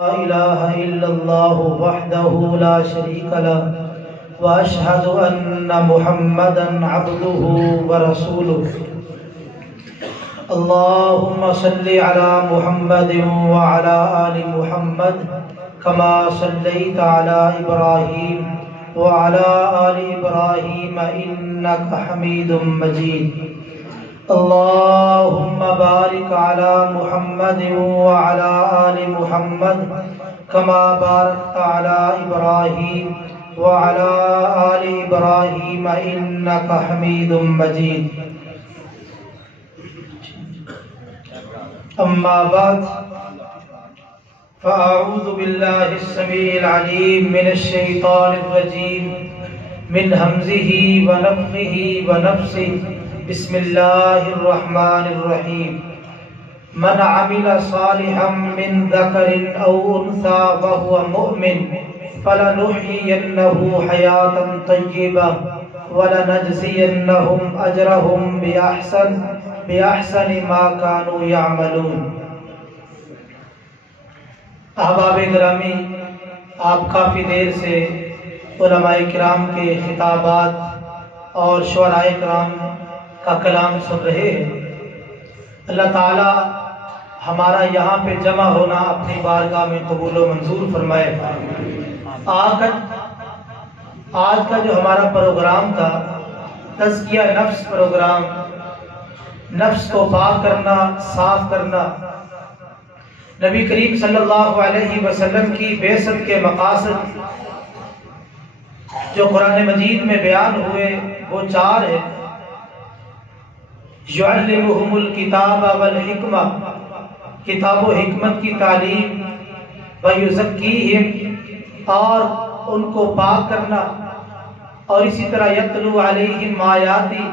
لا إله إلا الله وحده لا شريك له وأشهد أن محمدا عبده ورسوله اللهم صل على محمد وعلى آل محمد كما صليت على إبراهيم وعلى آل إبراهيم إنك حميد مجيد اللهم بارك على محمد وعلى آل محمد كما باركت على إبراهيم وعلى آل إبراهيم إنك حميد مجيد أما بعد فأعوذ بالله السميع العليم من الشيطان الرجيم من همزه ونفخه ونفسه بسم الله الرحمن الرحيم من عمل صالحا من ذكر أو أنثى وهو مؤمن فلنحيينه حياة طيبة ولنجزينهم أجرهم بأحسن ما كانوا يعملون۔ احباب گرامی، آپ کافی دیر سے علماء کرام کے خطابات اور شعراء کرام کا کلام سن رہے ہیں۔ اللہ تعالی ہمارا یہاں پہ جمع ہونا اپنی بارگاہ میں قبول و منظور فرمائے۔ آج کا جو ہمارا پروگرام تھا تزکیہ نفس پروگرام، نفس کو پاک کرنا، صاف کرنا، نبی کریم صلی اللہ علیہ وسلم کی بعثت کے مقاصد جو قرآن مجید میں بیان ہوئے وہ چار ہیں۔ یعلمہم الکتاب والحکمہ، کتاب و حکمت کی تعلیم، ویزکیہم، اور ان کو پاک کرنا، اور اسی طرح یتلو علیہم آیاتی،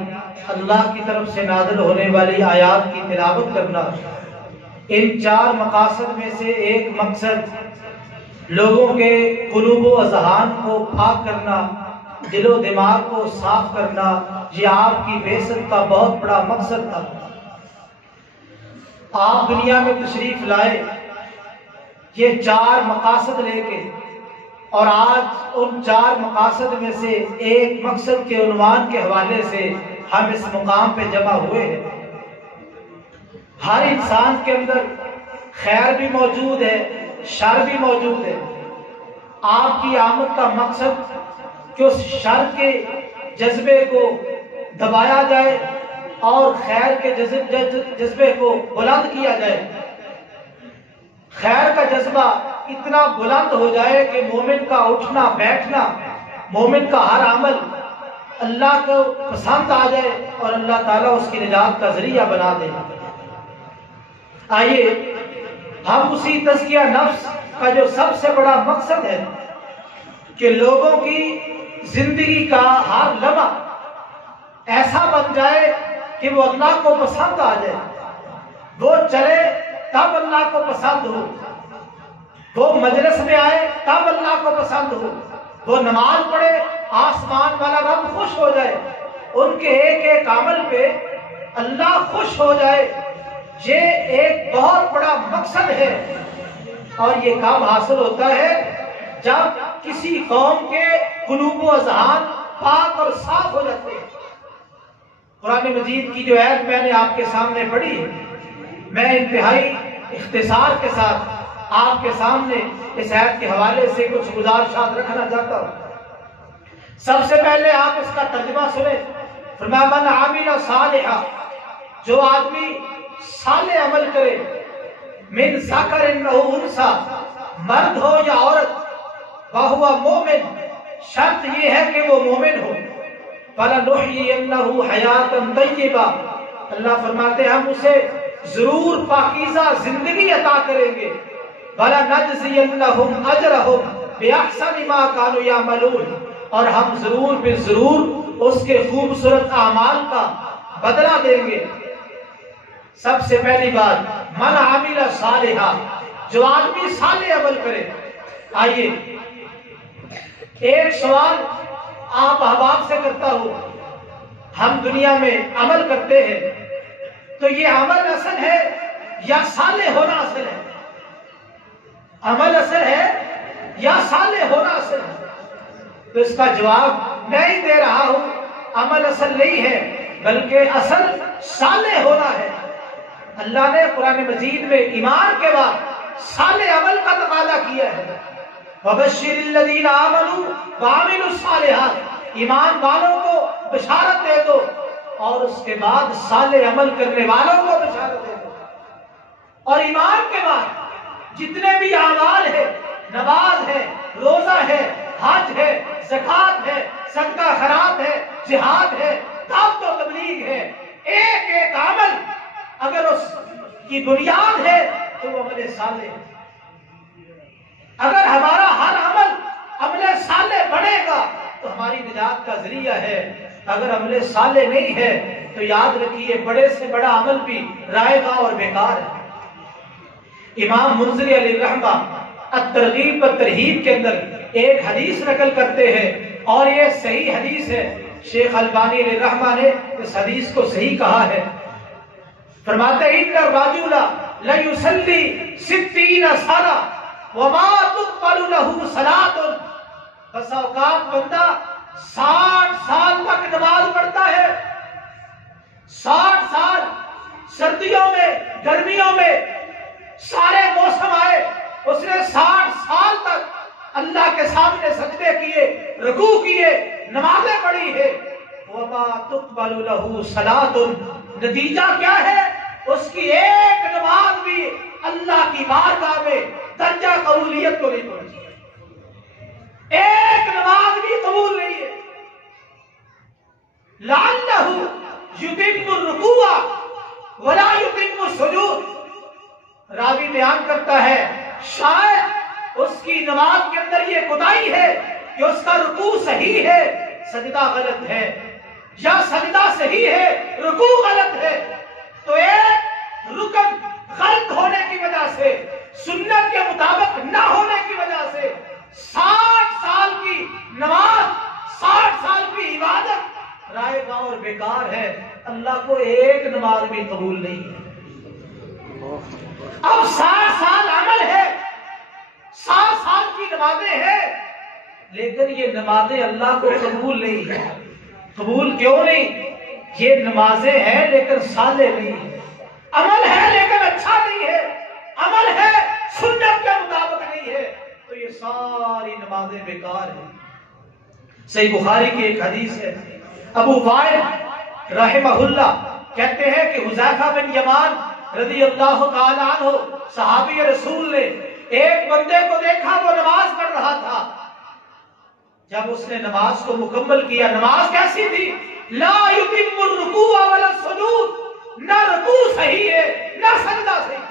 اللہ کی طرف سے نازل ہونے والی آیات کی تلاوت کرنا۔ ان چار مقاصد میں سے ایک مقصد لوگوں کے قلوب و اذہان کو پاک کرنا، دل و دماغ کو صاف کرنا، یہ آپ کی بعثت کا بہت بڑا مقصد تھا۔ آپ دنیا میں تشریف لائے یہ چار مقاصد لے کے، اور آج ان چار مقاصد میں سے ایک مقصد کے عنوان کے حوالے سے ہم اس مقام پہ جمع ہوئے ہیں۔ ہر انسان کے اندر خیر بھی موجود ہے، شر بھی موجود ہے۔ آپ کی آمد کا مقصد کہ اس شر کے جذبے کو دبایا جائے اور خیر کے جذبے کو بلند کیا جائے۔ خیر کا جذبہ اتنا بلند ہو جائے کہ مومن کا اٹھنا بیٹھنا، مومن کا ہر عمل اللہ کو پسند آ جائے اور اللہ تعالیٰ اس کی نجات کا ذریعہ بنا دے۔ آئیے ہم اسی تزکیہ نفس کا جو سب سے بڑا مقصد ہے کہ لوگوں کی زندگی کا ہر لمحہ ایسا بن جائے کہ وہ اللہ کو پسند آ جائے، وہ چلے تب اللہ کو پسند ہو، وہ مجلس میں آئے تب اللہ کو پسند ہو، وہ نماز پڑھے آسمان والا رب خوش ہو جائے، ان کے ایک ایک عمل پہ اللہ خوش ہو جائے۔ یہ ایک بہت بڑا مقصد ہے، اور یہ کب حاصل ہوتا ہے؟ جب کسی قوم کے قلوب و اذہان پاک اور صاف ہو جاتے ہیں۔ قرآن مجید کی جو آیت میں نے آپ کے سامنے پڑھی ہے، میں انتہائی اختصار کے ساتھ آپ کے سامنے اس آیت کے حوالے سے کچھ گزارشات رکھنا چاہتا ہوں۔ سب سے پہلے آپ اس کا ترجمہ سنیں۔ فرمایا من عمل صالحا، جو آدمی صالح عمل کرے، من ذکر او انثی، مرد ہو یا عورت، وہو مومن، شرط یہ ہے کہ وہ مومن ہو، فَلَنُحْيِيَنَّهُ حَيَاةً طَيِّبَةً، اللہ فرماتے ہیں ہم اسے ضرور پاکیزہ زندگی عطا کریں گے، وَلَنَجْزِيَنَّهُمْ أَجْرَهُمْ بِأَحْسَنِ مَا كَانُوا يَعْمَلُونَ، اور ہم ضرور بے ضرور اس کے خوبصورت اعمال کا بدلہ دیں گے۔ سب سے پہلی بات من عمل صالحا، جو آدمی صالح عمل کرے۔ آئیے ایک سوال آپ احباب سے کرتا ہوں، ہم دنیا میں عمل کرتے ہیں تو یہ عمل اصل ہے یا صالح ہونا اصل ہے؟ عمل اصل ہے یا صالح ہونا اصل ہے؟ تو اس کا جواب میں ہی دے رہا ہوں، عمل اصل نہیں ہے بلکہ اصل صالح ہونا ہے۔ اللہ نے قرآن مجید میں ایمان کے بعد صالح عمل کا تقاضا کیا ہے۔ وَبَشِّرِ الَّذِينَ آمَنُوا وَعَمِلُوا الصَّالِحَاتِ، ایمان والوں کو بشارت دے دو اور اس کے بعد صالح عمل کرنے والوں کو بشارت دے دو۔ اور ایمان کے بعد جتنے بھی اعمال ہے، نماز ہے، روزہ ہے، حج ہے، زکوٰۃ ہے، صدقہ خیرات ہے، جہاد ہے، دعوت و تبلیغ ہے، ایک ایک عمل اگر اس کی بنیاد ہے تو وہ عمل صالح ہے۔ اگر ہمارا ہر عمل عمل صالح بنے گا تو ہماری نجات کا ذریعہ ہے، اگر عمل صالح نہیں ہے تو یاد رکھیے بڑے سے بڑا عمل بھی رائے گاں اور بیکار ہے۔ امام منذری علیہ رحمہ الترغیب و ترہیب کے اندر ایک حدیث نقل کرتے ہیں اور یہ صحیح حدیث ہے، شیخ البانی علیہ رحمہ نے اس حدیث کو صحیح کہا ہے۔ فرماتے ہیں ان الرجل لیصلی 60 سنہ وما تقبل له صلاۃ، بس اوقات بندہ 60 سال تک نماز پڑھتا ہے، 60 سال، سردیوں میں، گرمیوں میں، سارے موسم آئے، اس نے 60 سال تک اللہ کے سامنے سجدے کیے، رکوع کیے، نمازیں پڑھی ہے، وما تقبل له صلاۃ، نتیجہ کیا ہے؟ اس کی ایک نماز بھی اللہ کی بارگاہ میں درجہ قبولیت کو نہیں پہنچی، ایک نماز بھی قبول نہیں ہے۔ لعلہ یتم الرکوع ولا یتم السجود، راوی بیان کرتا ہے شاید اس کی نماز کے اندر یہ کوتاہی ہے کہ اس کا رکوع صحیح ہے، سجدہ غلط ہے، یا سجدہ صحیح ہے، رکوع غلط ہے، تو ایک رکن غلط ہونے کی وجہ سے، سنت کے مطابق نہ ہونے کی وجہ سے 60 سال کی نماز، 60 سال کی عبادت رائے گاں اور بیکار ہے، اللہ کو ایک نماز بھی قبول نہیں ہے۔ اب 60 سال عمل ہے، 60 سال کی نمازیں ہیں، لیکن یہ نمازیں اللہ کو قبول نہیں ہے۔ قبول کیوں نہیں؟ یہ نمازیں ہیں لیکن صالح نہیں ہے، عمل ہے لیکن اچھا نہیں ہے، عمل ہے سنت کے مطابق نہیں ہے، تو یہ ساری نمازیں بیکار ہیں۔ صحیح بخاری کی ایک حدیث ہے، ابو وائل رحمہ اللہ کہتے ہیں کہ حذیفہ بن یمان رضی اللہ تعالی عنہ صحابی رسول نے ایک بندے کو دیکھا، وہ نماز پڑھ رہا تھا، جب اس نے نماز کو مکمل کیا، نماز کیسی تھی؟ لا یتم الرکوع ولا السجود، نہ رکوع صحیح ہے نہ سجدہ صحیح،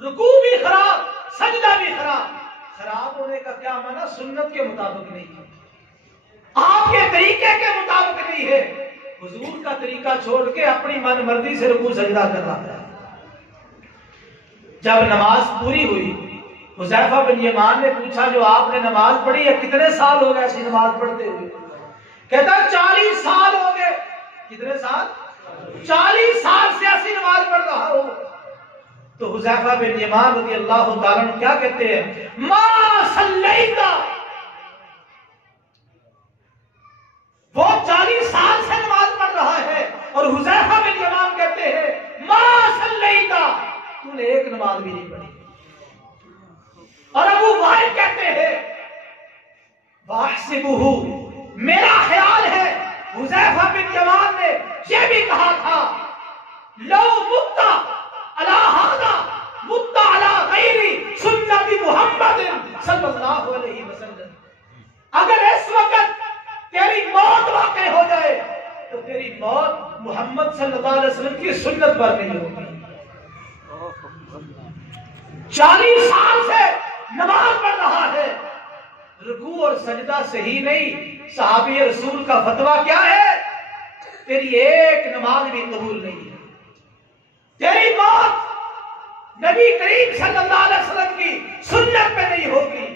رکوع بھی خراب، سجدہ بھی خراب۔ خراب ہونے کا کیا معنی؟ سنت کے مطابق نہیں ہے، آپ کے طریقے کے مطابق نہیں ہے، حضور کا طریقہ چھوڑ کے اپنی من مرضی سے رکوع سجدہ کر رہا ہے۔ جب نماز پوری ہوئی، حذیفہ بن یمان نے پوچھا جو آپ نے نماز پڑھی ہے کتنے سال ہو گئے ایسی نماز پڑھتے ہوئے؟ کہتا 40 سال ہو گئے۔ کتنے سال؟ 40 سال سے ایسی نماز پڑھ رہا ہوں۔ تو حذیفہ بن یمان رضی اللہ تعالیٰ عنہ کیا کہتے ہیں؟ ما صلیتا، وہ 40 سال سے نماز پڑھ رہا ہے اور حذیفہ بن یمان کہتے ہیں ما صلیتا، تو نے ایک نماز بھی نہیں پڑھی۔ اور ابو وائل کہتے ہیں واحسبہ، میرا خیال ہے حذیفہ بن یمان نے یہ بھی کہا تھا لو متا علی ھذا متا علی غیر سنت محمد صلی اللہ علیہ وسلم، اگر اس وقت تیری موت واقع ہو جائے تو تیری موت محمد صلی اللہ علیہ وسلم کی سنت پر نہیں ہوگی۔ 40 سال سے نماز پڑھ رہا ہے، رکوع اور سجدہ صحیح نہیں، صحابی رسول کا فتویٰ کیا ہے؟ تیری ایک نماز بھی قبول نہیں ہے، تیری موت نبی کریم صلی اللہ علیہ وسلم کی سنت پہ نہیں ہوگی۔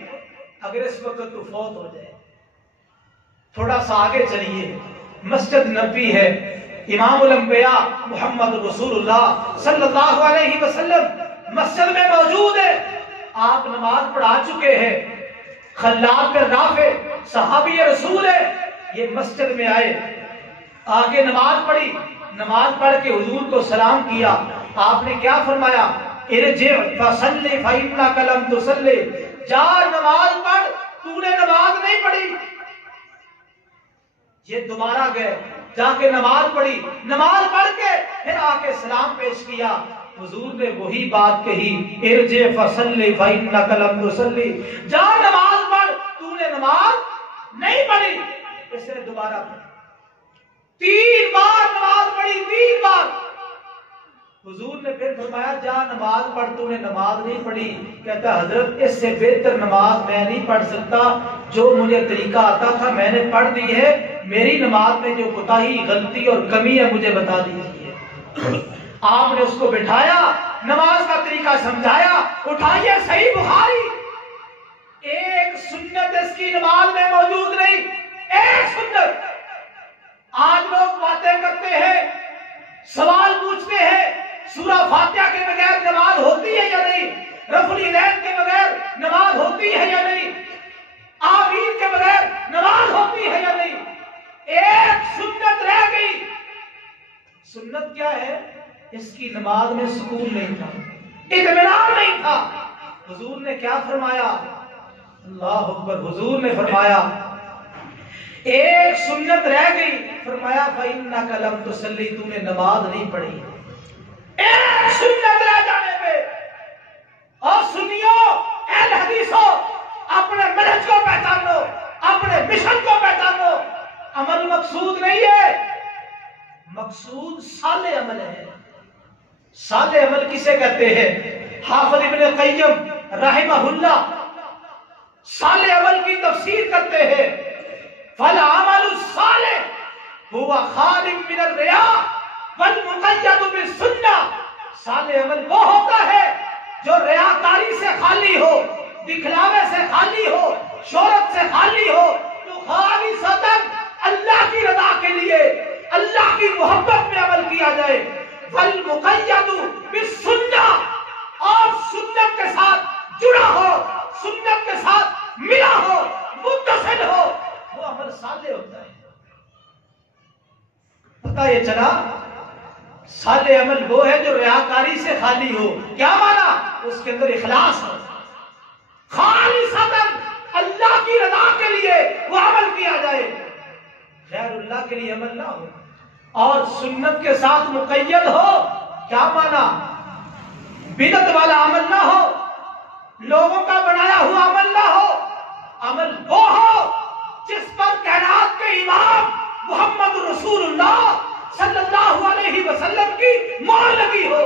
اگر اس وقت تو فوت ہو جائے، تھوڑا سا آگے چلیے، مسجد نبوی ہے، امام الانبیاء محمد رسول اللہ صلی اللہ علیہ وسلم مسجد میں موجود ہے، آپ نماز پڑھا چکے ہیں. خلاد بن رافع صحابی رسول ہے، یہ مسجد میں آئے، آگے نماز پڑھی، نماز پڑھ کے حضور کو سلام کیا. آپ نے کیا فرمایا؟ ارجع فصلی فإنک لم تصلی، جا نماز پڑھ، تو نے نماز نہیں پڑھی. یہ دوبارہ گئے، جا کے نماز پڑھی، نماز پڑھ کے پھر آ کے سلام پیش کیا. حضور نے وہی بات کہی، ارجع فصلی فإنک لم تصلی، جا نماز پڑھ، تو نے نماز نہیں پڑھی. اس نے دوبارہ پڑھی، 3 بار نماز پڑھی، 3 بار. حضور نے پھر فرمایا جا نماز پڑھ، تو نے نماز نہیں پڑھی. کہتا حضرت اس سے بہتر نماز میں نہیں پڑھ سکتا، جو مجھے طریقہ آتا تھا میں نے پڑھ دی ہے، میری نماز میں جو کوتاہی غلطی اور کمی ہے مجھے بتا دیجیے. آپ نے اس کو بٹھایا، نماز کا طریقہ سمجھایا. اٹھائیے صحیح بخاری، ایک سنت اس کی نماز میں موجود نہیں، ایک سنت. آج لوگ باتیں کرتے ہیں، سوال پوچھتے ہیں، سورہ فاتحہ کے بغیر نماز ہوتی ہے یا نہیں، رفع الیدین کے بغیر نماز ہوتی ہے یا نہیں، آمین کے بغیر نماز ہوتی ہے یا نہیں. ایک سنت رہ گئی. سنت کیا ہے؟ اس کی نماز میں سکون نہیں تھا، اطمینان نہیں تھا. حضور نے کیا فرمایا؟ اللہ اکبر. حضور نے فرمایا ایک سنت رہ گئی، فرمایا فإنک لم تصلی، تو نے نماز نہیں پڑھی. ایک سنت رہ جانے پہ. اور سنیو اہل حدیثو، اپنے منہج کو پہچانو، اپنے مشن کو پہچانو. عمل مقصود نہیں ہے، مقصود صالح عمل ہے. صالح عمل کسے کہتے ہیں؟ حافظ ابن قیم رحمہ اللہ صالح عمل کی تفسیر کرتے ہیں، فالعمل الصالح هو خال من الرياء والمقید بالسنہ. صالح عمل وہ ہوتا ہے جو ریاکاری سے خالی ہو، دکھلاوے سے خالی ہو، شہرت سے خالی ہو، تو خالصۃ اللہ کی رضا کے لیے، اللہ کی محبت میں عمل کیا جائے. والمقید بالسنہ، اور سنت کے ساتھ جڑا ہو، سنت کے ساتھ ملا ہو، متصل ہو، وہ عمل صالح ہوتا ہے. پتہ یہ چلا صالح عمل وہ ہے جو ریاکاری سے خالی ہو. کیا مانا؟ اس کے اندر اخلاص ہو، خالصۃ اللہ کی رضا کے لیے وہ عمل کیا جائے، غیر اللہ کے لیے عمل نہ ہو. اور سنت کے ساتھ مقید ہو. کیا مانا؟ بدعت والا عمل نہ ہو، لوگوں کا بنایا ہوا عمل نہ ہو. عمل وہ ہو جس پر کائنات کے امام محمد رسول اللہ صلی اللہ علیہ وسلم کی مہر لگی ہو.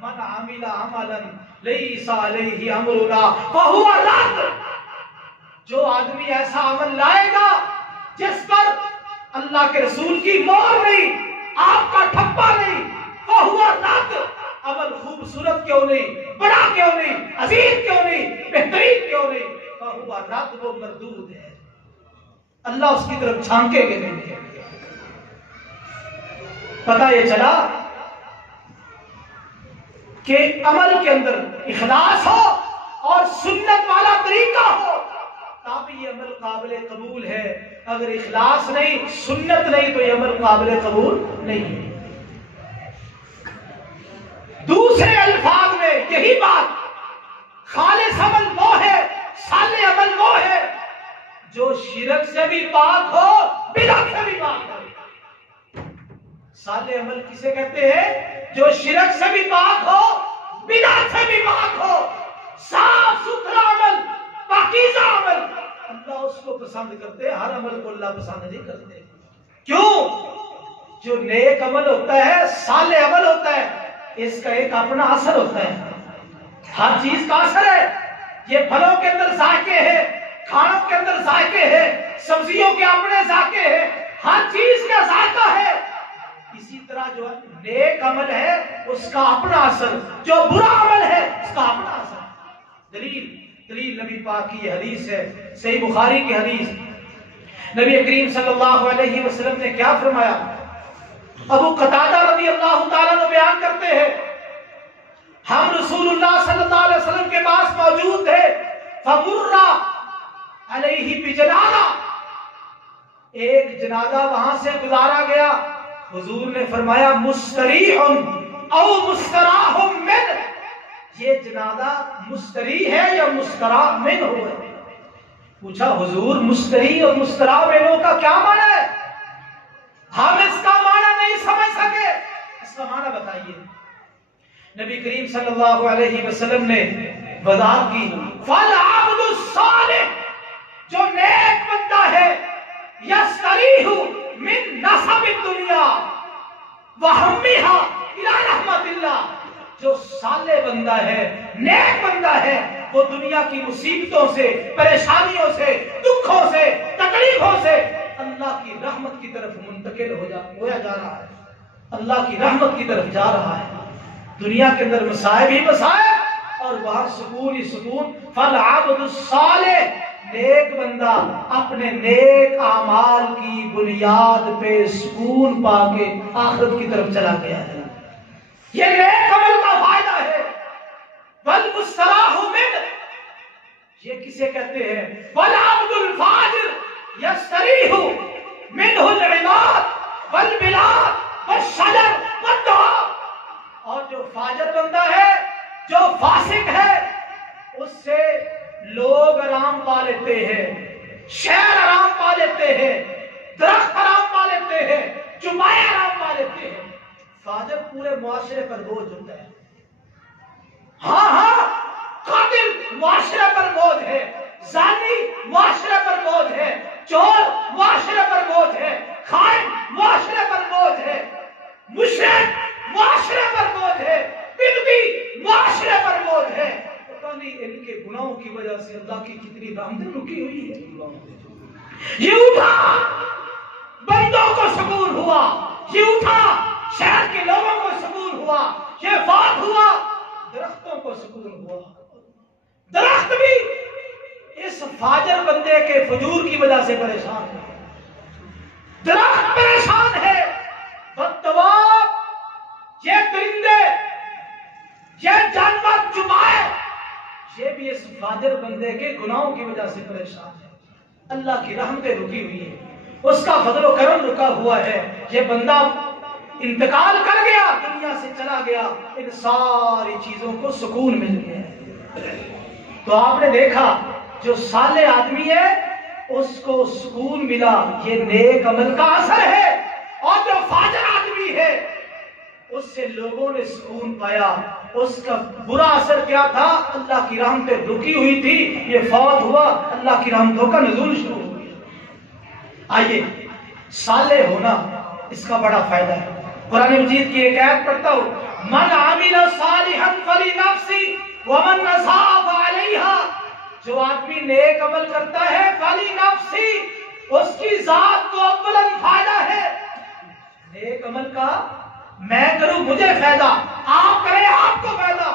من عمل عملا لیس علیہ امرنا فہو رد. جو آدمی ایسا عمل لائے گا جس پر اللہ کے رسول کی مہر نہیں، آپ کا ٹھپا نہیں، فہو رد. عمل خوبصورت کیوں نہیں، بڑا کیوں نہیں، عزیز کیوں نہیں، بہترین کیوں نہیں، فہو رد، وہ مردود ہے. اللہ اس کی طرف جھانکے گے نہیں. پتہ یہ چلا کہ عمل کے اندر اخلاص ہو اور سنت والا طریقہ ہو تب یہ عمل قابل قبول ہے. اگر اخلاص نہیں، سنت نہیں، تو یہ عمل قابل قبول نہیں ہے. دوسرے الفاظ میں یہی بات، خالص عمل وہ ہے، صالح عمل وہ ہے جو شرک سے بھی پاک ہو، بدعت سے بھی پاک ہو. صالح عمل کسے کہتے ہیں؟ جو شرک سے بھی پاک ہو، بدعت سے بھی پاک ہو، صاف ستھرا عمل، پاکیزہ عمل. اللہ اس کو پسند کرتے، ہر عمل کو اللہ پسند نہیں کرتے. کیوں؟ جو نیک عمل ہوتا ہے، صالح عمل ہوتا ہے، اس کا ایک اپنا اثر ہوتا ہے. ہر چیز کا اثر ہے. یہ پھلوں کے اندر ذائقے ہیں، کھانوں کے اندر ذائقے ہیں، سبزیوں کے اپنے ذائقے ہیں، ہر چیز کا ذائقہ ہے. اسی طرح جو نیک عمل ہے اس کا اپنا اثر، جو برا عمل ہے اس کا اپنا اثر. دلیل نبی پاک کی یہ حدیث ہے، صحیح بخاری کی حدیث. نبی کریم صلی اللہ علیہ وسلم نے کیا فرمایا؟ ابو قتادہ رضی اللہ تعالیٰ عنہ بیان کرتے ہیں، ہم رسول اللہ صلی اللہ علیہ وسلم کے پاس موجود تھے، فمر علیہ بجنازہ، ایک جنازہ وہاں سے گزارا گیا، حضور نے فرمایا مستریح او مستراح من، یہ جنازہ مستریح ہے یا مستراح من ہو؟ پوچھا حضور مستریح اور مستراح منوں کا کیا معنی ہے؟ ہم اس کا معنی نہیں سمجھ سکے، اس کا معنی بتائیے۔ نبی کریم صلی اللہ علیہ وسلم نے وضاحت کی، فالعبد الصالح، جو نیک بندہ ہے، یستریح من نصب الدنیا وہمھا الی رحمت اللہ، جو صالح بندہ ہے، نیک بندہ ہے، وہ دنیا کی مصیبتوں سے، پریشانیوں سے، دکھوں سے، تکلیفوں سے اللہ کی رحمت کی طرف منتقل ہوا جا رہا ہے، اللہ کی رحمت کی طرف جا رہا ہے۔ دنیا کے اندر مصائب ہی مصائب اور وہاں سکون ہی سکون۔ فالعبد الصالح، نیک بندہ اپنے نیک اعمال کی بنیاد پہ سکون پا کے آخرت کی طرف چلا گیا ہے، یہ نیک عمل کا فائدہ ہے۔ والمستراح من، یہ کسے کہتے ہیں؟ والعبد الفاجر یستریح منہ العباد والبلاد والشجر والدواب، اور جو فاجر بندہ ہے، جو فاسق ہے، اس سے لوگ آرام پا لیتے ہیں، شہر آرام پا لیتے ہیں، درخت آرام پا لیتے ہیں، چوپائے آرام پا لیتے ہیں۔ فاجر پورے معاشرے پر بوجھ ہوتا ہے، ہاں قاتل معاشرے پر بوجھ ہے، زانی معاشرے پر بوجھ ہے، چور معاشرے پر بوجھ ہے، خائن معاشرے پر بوجھ ہے، مشرک معاشرے پر بوجھ ہے، بدعتی معاشرے پر بوجھ ہے۔ پتہ نہیں ان کے گناہوں کی وجہ سے اللہ کی کتنی رحمتیں رکی ہوئی ہے۔ یہ اٹھا بندوں کو سکون ہوا، یہ اٹھا شہر کے لوگوں کو سکون ہوا، یہ فات ہوا درختوں کو سکون ہوا۔ درخت بھی اس فاجر بندے کے فجور کی وجہ سے پریشان ہے، درخت پریشان ہے، بددواب، یہ درندے، یہ جانور چبائے، یہ بھی اس فاجر بندے کے گناہوں کی وجہ سے پریشان ہے۔ اللہ کی رحمتیں رکی ہوئی ہے، اس کا فضل و کرم رکا ہوا ہے۔ یہ بندہ انتقال کر گیا، دنیا سے چلا گیا، ان ساری چیزوں کو سکون مل گیا۔ تو آپ نے دیکھا جو صالح آدمی ہے اس کو سکون ملا، یہ نیک عمل کا اثر ہے، اور جو فاجر آدمی ہے اس سے لوگوں نے سکون پایا، اس کا برا اثر کیا تھا؟ اللہ کی رحمتیں رکی ہوئی تھی، یہ فوت ہوا، اللہ کی رحمتوں کا نزول شروع ہو گیا۔ آئیے، صالح ہونا اس کا بڑا فائدہ ہے۔ قرآن مجید کی ایک آیت پڑھتا ہوں، من عمل صالحا فلنفسہ ومن اساء فعلیہا، جو آدمی نیک عمل کرتا ہے فلنفسہ، اس کی ذات کو اولاً فائدہ ہے۔ نیک عمل کا میں کروں مجھے فائدہ، آپ کریں آپ کو فائدہ،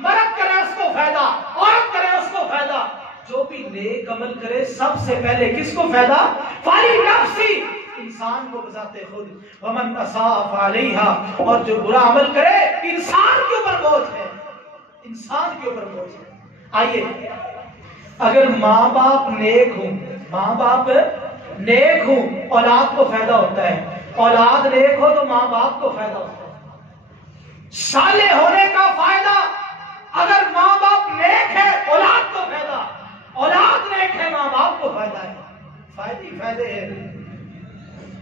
مرد کرے اس کو فائدہ، عورت کرے اس کو فائدہ۔ جو بھی نیک عمل کرے سب سے پہلے کس کو فائدہ؟ فلنفسہ، انسان کو بذات خود، ومن اساء فعلیہا، اور جو برا عمل کرے انسان کے اوپر بوجھ ہے، انسان کے اوپر بوجھ ہے۔ آئیے، اگر ماں باپ نیک ہوں، ماں باپ نیک ہوں، اولاد کو فائدہ ہوتا ہے، اولاد نیک ہو تو ماں باپ کو فائدہ ہوتا ہے۔ صالح ہونے کا فائدہ، اگر ماں باپ نیک ہے اولاد کو فائدہ، اولاد نیک ہے ماں باپ کو فائدہ ہے، فائدے ہی فائدے ہیں۔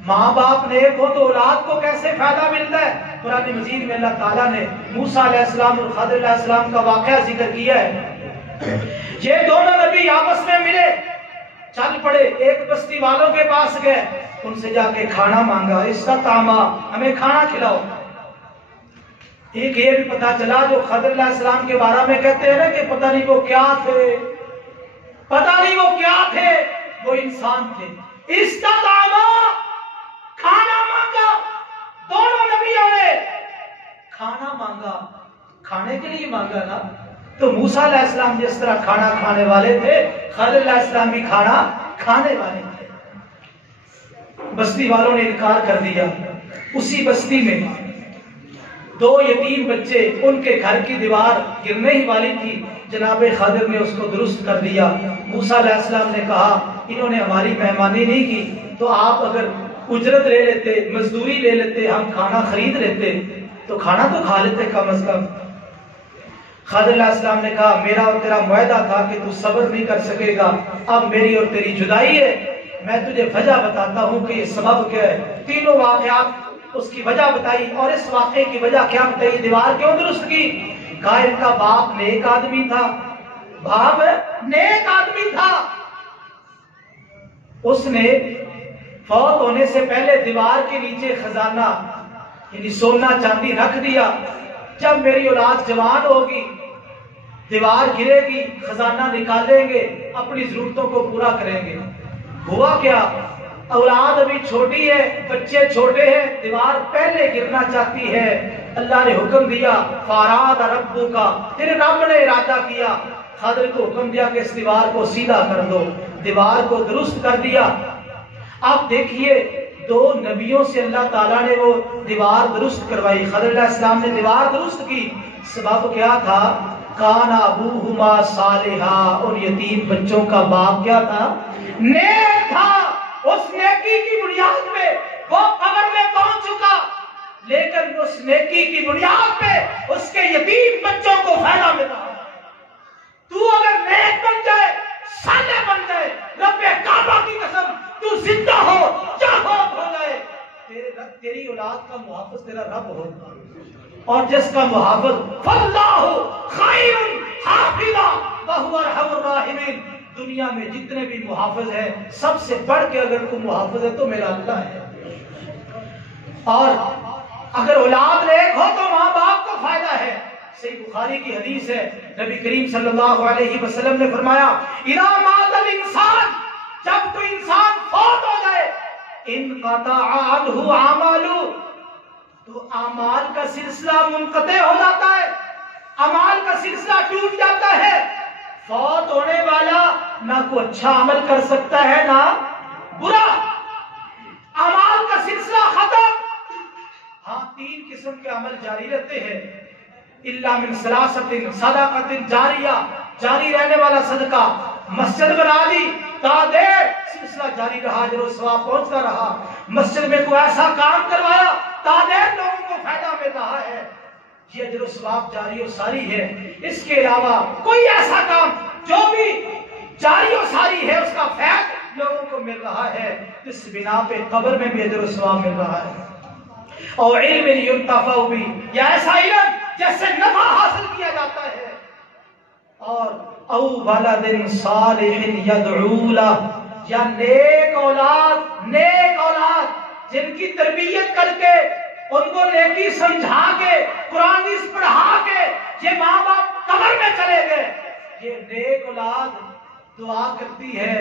ماں باپ نیک ہو تو اولاد کو کیسے فائدہ ملتا ہے؟ قرآن مجید میں اللہ تعالیٰ نے موسیٰ علیہ السلام اور خضر علیہ السلام کا واقعہ ذکر کیا ہے۔ یہ دونوں نبی آپس میں ملے، چل پڑے، ایک بستی والوں کے پاس گئے، ان سے جا کے کھانا مانگا، اس کا تاما، ہمیں کھانا کھلاؤ۔ ایک یہ بھی پتا چلا جو خضر علیہ السلام کے بارے میں کہتے ہیں نا کہ پتہ نہیں وہ کیا تھے، پتہ نہیں وہ کیا تھے، وہ انسان تھے۔ اس کا تاما، کھانا مانگا، دونوں نبیوں نے کھانا مانگا، کھانے کے لیے مانگا نا، تو موسیٰ علیہ السلام جس طرح کھانا کھانے والے تھے، خضر علیہ السلام بھی کھانا کھانے والے تھے۔ بستی والوں نے انکار کر دیا۔ اسی بستی میں 2 یتیم بچے، ان کے گھر کی دیوار گرنے ہی والی تھی، جناب خضر نے اس کو درست کر دیا۔ موسیٰ علیہ السلام نے کہا انہوں نے ہماری مہمانی نہیں کی، تو آپ اگر اجرت لے لیتے، مزدوری لے لیتے، ہم کھانا خرید لیتے تو کھانا تو کھا لیتے کم از کم۔ خضر علیہ السلام نے کہا میرا اور تیرا معاہدہ تھا کہ تو صبر نہیں کر سکے گا، اب میری اور تیری جدائی ہے، میں تجھے وجہ بتاتا ہوں کہ یہ سبب کیا ہے۔ تینوں واقعات اس کی وجہ بتائی، اور اس واقعے کی وجہ کیا بتائی، دیوار کیوں درست کی؟ کہا ان کا باپ نیک آدمی تھا، باپ نیک آدمی تھا، اس نے فوت ہونے سے پہلے دیوار کے نیچے خزانہ یعنی سونا چاندی رکھ دیا، جب میری اولاد جوان ہوگی دیوار گرے گی خزانہ نکالیں گے، اپنی ضرورتوں کو پورا کریں گے۔ ہوا کیا، اولاد ابھی چھوٹی ہے، بچے چھوٹے ہیں، دیوار پہلے گرنا چاہتی ہے، اللہ نے حکم دیا فاراد ربو کا، تیرے رب نے ارادہ کیا، خضر کو حکم دیا کہ اس دیوار کو سیدھا کر دو، دیوار کو درست کر دیا۔ اب دیکھیے 2 نبیوں سے اللہ تعالیٰ نے وہ دیوار درست کروائی، خضر علیہ السلام نے دیوار درست کی، سبب کیا تھا؟ کانا ابوہما صالحا، ان یتیم بچوں کا باپ کیا تھا؟ نیک تھا، اس نیکی کی بنیاد پہ وہ قبر میں پہنچ چکا، لیکن اس نیکی کی بنیاد پہ اس کے یتیم بچوں کو فائدہ ملا۔ تو اگر نیک بن جائے، صالح بن جائے، رب کعبہ کی قسم تو زندہ ہو یا فوت ہو جائے، تیری اولاد کا محافظ تیرا رب ہوگا، اور جس کا محافظ فاللہ خیر حافظا وہو ارحم الراحمین، دنیا میں جتنے بھی محافظ ہیں سب سے بڑھ کے اگر کوئی محافظ ہے تو میرا اللہ ہے۔ اور اگر اولاد نیک ہو تو ماں باپ کو فائدہ ہے۔ صحیح بخاری کی حدیث ہے، نبی کریم صلی اللہ علیہ وسلم نے فرمایا اذا مات الانسان، جب کوئی انسان فوت ہو جائے، انقطع عنہ اعمالہ، تو اعمال کا سلسلہ منقطع ہو جاتا ہے، اعمال کا سلسلہ ٹوٹ جاتا ہے۔ فوت ہونے والا نہ کوئی اچھا عمل کر سکتا ہے نہ برا، اعمال کا سلسلہ ختم۔ ہاں 3 قسم کے عمل جاری رہتے ہیں، الا من ثلاثۃ صدقۃ جاریہ، جاری رہنے والا صدقہ، مسجد بنا دی تا دیر سلسلہ جاری رہا، اجر و ثواب پہنچتا رہا، مسجد میں کوئی ایسا کام کروایا تا دیر لوگوں کو فائدہ مل رہا ہے، یہ اجر و ثواب جاری و ساری ہے۔ اس کے علاوہ کوئی ایسا کام جو بھی جاری و ساری ہے، اس کا فائدہ لوگوں کو مل رہا ہے، اس بنا پہ قبر میں بھی اجر و ثواب مل رہا ہے۔ اور علم ينتفع بھی، یا ایسا علم جس سے نفع حاصل کیا جاتا ہے، اور او ولد صالح يدعو له، یا نیک اولاد جن کی تربیت کر کے، ان کو نیکی سمجھا کے، قرآن پڑھا کے یہ ماں باپ قبر میں چلے گئے، یہ نیک اولاد دعا کرتی ہے،